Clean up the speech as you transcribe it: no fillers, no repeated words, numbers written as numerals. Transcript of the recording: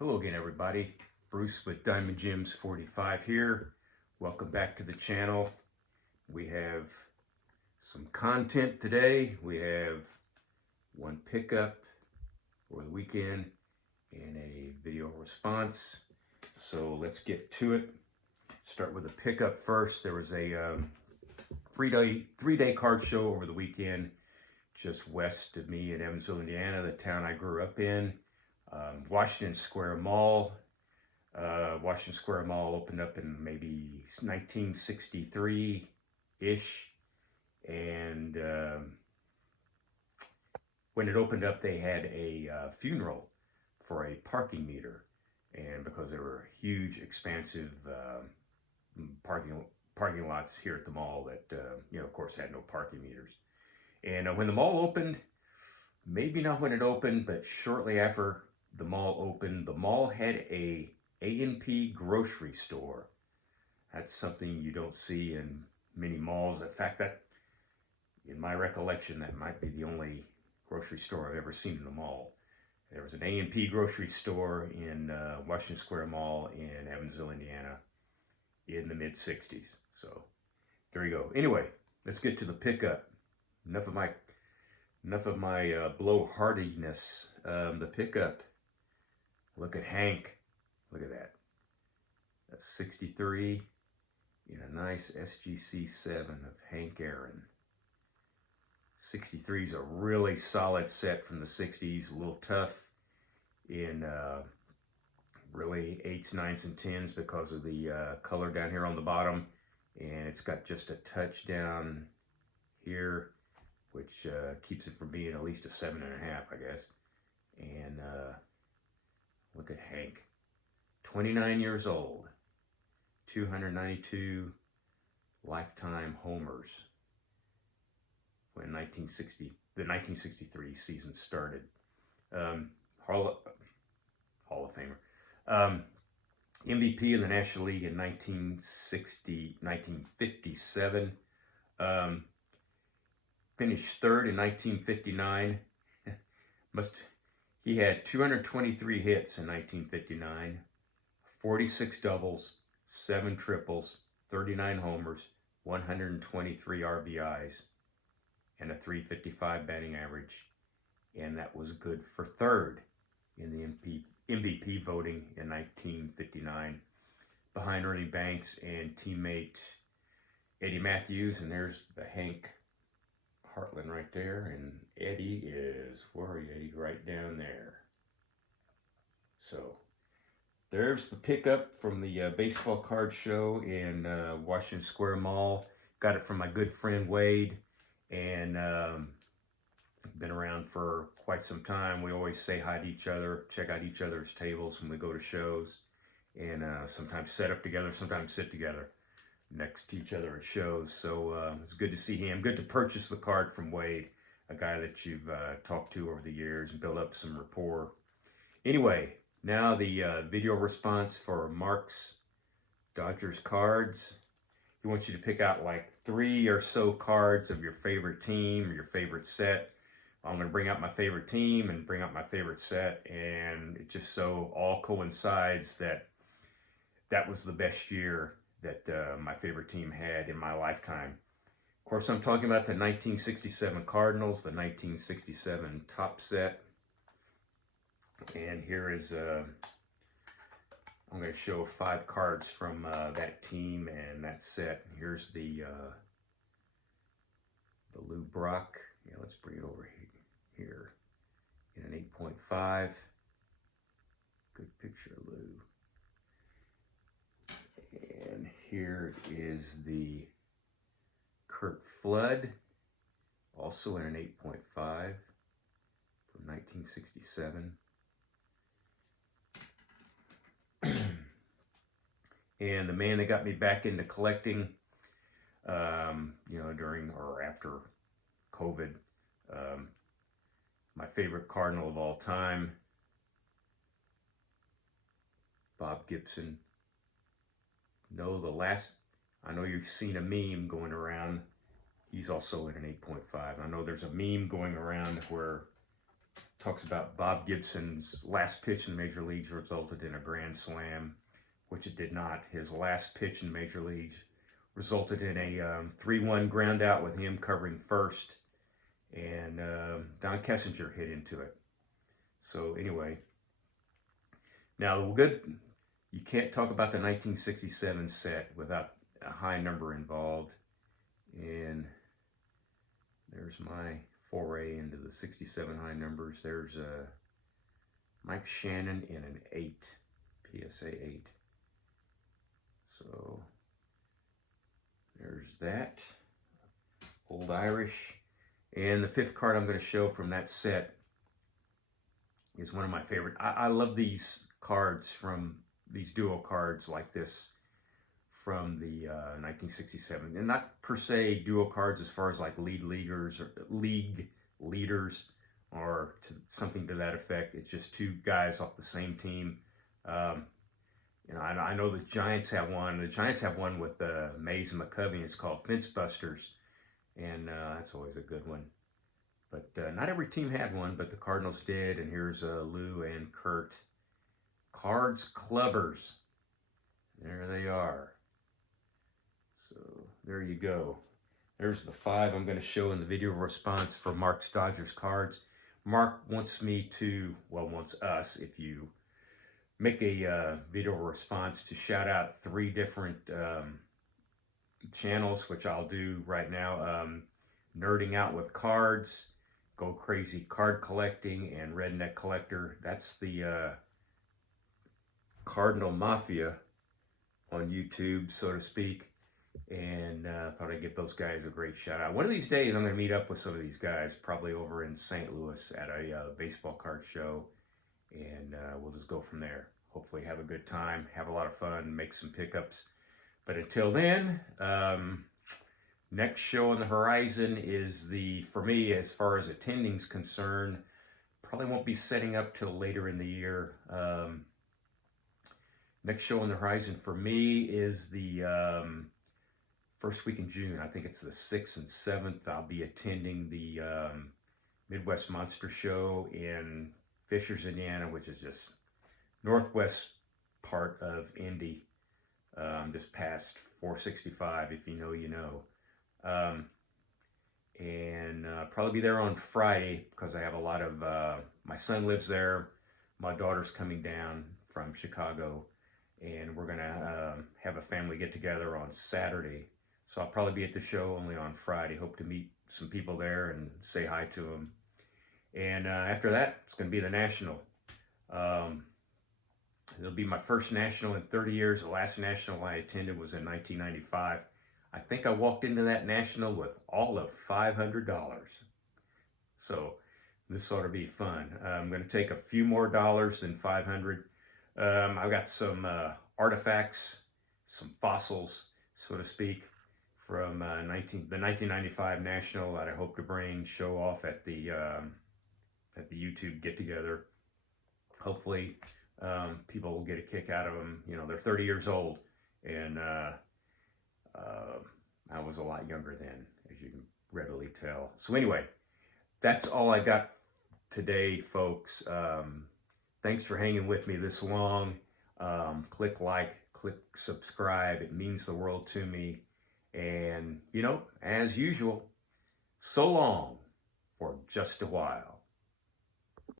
Hello again, everybody. Bruce with Diamond Gems 45 here. Welcome back to the channel. We have some content today. We have one pickup over the weekend and a video response. So let's get to it. Start with a pickup first. There was a three-day card show over the weekend just west of me in Evansville, Indiana, the town I grew up in. Washington Square Mall. Washington Square Mall opened up in maybe 1963-ish. And when it opened up, they had a funeral for a parking meter. And because there were huge, expansive parking lots here at the mall that, of course, had no parking meters. And when the mall opened, maybe not when it opened, but shortly after the mall opened, the mall had a A&P grocery store. That's something you don't see in many malls. In fact, that, in my recollection, that might be the only grocery store I've ever seen in a mall. There was an A&P grocery store in Washington Square Mall in Evansville, Indiana in the mid-60s. So there you go. Anyway, let's get to the pickup. Enough of my blowhardiness. The pickup. Look at Hank. Look at that. That's 63 in a nice SGC7 of Hank Aaron. 63 is a really solid set from the 60s. A little tough in really 8s, 9s, and 10s because of the color down here on the bottom. And it's got just a touch down here, which keeps it from being at least a 7.5, I guess. And look at Hank, 29 years old, 292 lifetime homers when the 1963 season started. Hall of Famer. MVP of the National League in 1957. Finished third in 1959. He had 223 hits in 1959, 46 doubles, 7 triples, 39 homers, 123 RBIs, and a .355 batting average. And that was good for third in the MVP voting in 1959, behind Ernie Banks and teammate Eddie Matthews. And there's the Hank Heartland right there, and Eddie is, where are you, Eddie? Right down there. So there's the pickup from the baseball card show in Washington Square Mall. Got it from my good friend Wade, and been around for quite some time. We always say hi to each other, check out each other's tables when we go to shows, and sometimes set up together, sometimes sit together next to each other at shows. So it's good to see him. Good to purchase the card from Wade, a guy that you've talked to over the years and build up some rapport. Anyway, now the video response for Mark's Dodgers cards. He wants you to pick out like 3 or so cards of your favorite team or your favorite set. I'm going to bring out my favorite team and bring out my favorite set, and it just so all coincides that that was the best year that my favorite team had in my lifetime. Of course, I'm talking about the 1967 Cardinals, the 1967 top set. And here is, I'm going to show 5 cards from that team and that set. Here's the Lou Brock. Yeah, let's bring it over here in an 8.5. Good picture of Lou. And here is the Curt Flood, also in an 8.5 from 1967. And the man that got me back into collecting, during or after COVID, my favorite Cardinal of all time, Bob Gibson. I know you've seen a meme going around. He's also in an 8.5. I know there's a meme going around where talks about Bob Gibson's last pitch in Major Leagues resulted in a grand slam, which it did not. His last pitch in Major Leagues resulted in a 3-1 ground out with him covering first, and Don Kessinger hit into it. So anyway, now you can't talk about the 1967 set without a high number involved. And there's my foray into the 67 high numbers. There's Mike Shannon in an 8, PSA 8. So there's that, Old Irish. And the 5th card I'm going to show from that set is one of my favorite. I love these cards, from these duo cards like this from the 1967, and not per se duo cards as far as like league leaders or something to that effect. It's just 2 guys off the same team. You know, I know the Giants have one. The Giants have one with Mays and McCovey. It's called Fence Busters, and that's always a good one. But not every team had one, but the Cardinals did. And here's Lou and Kurt. Cards Clubbers. There they are. So there you go. There's the 5 I'm going to show in the video response for Mark's Dodgers cards. Mark wants us, if you make a video response, to shout out 3 different channels, which I'll do right now. Nerding Out with Cards, Go Crazy Card Collecting, and Redneck Collector. That's the Cardinal Mafia on YouTube, so to speak. And thought I'd give those guys a great shout out. One of these days I'm going to meet up with some of these guys, probably over in St. Louis at a baseball card show, and we'll just go from there. Hopefully have a good time, have a lot of fun, make some pickups. But until then, next show on the horizon is for me, as far as attending's concerned, probably won't be setting up till later in the year. Next show on the horizon for me is the first week in June. I think it's the 6th and 7th. I'll be attending the Midwest Monster Show in Fishers, Indiana, which is just northwest part of Indy, just past 465. If you know, you know. And probably be there on Friday because I have a lot of, my son lives there. My daughter's coming down from Chicago, and we're going to have a family get together on Saturday. So I'll probably be at the show only on Friday. Hope to meet some people there and say hi to them. And after that, it's going to be the National. It'll be my first National in 30 years. The last National I attended was in 1995. I think I walked into that National with all of $500. So this ought to be fun. I'm going to take a few more dollars than $500. I've got some artifacts, some fossils, so to speak, from the 1995 National that I hope to show off at the YouTube get-together. Hopefully, people will get a kick out of them. You know, they're 30 years old, and I was a lot younger then, as you can readily tell. So anyway, that's all I got today, folks. Thanks for hanging with me this long. Click like, click subscribe. It means the world to me. And, you know, as usual, so long for just a while.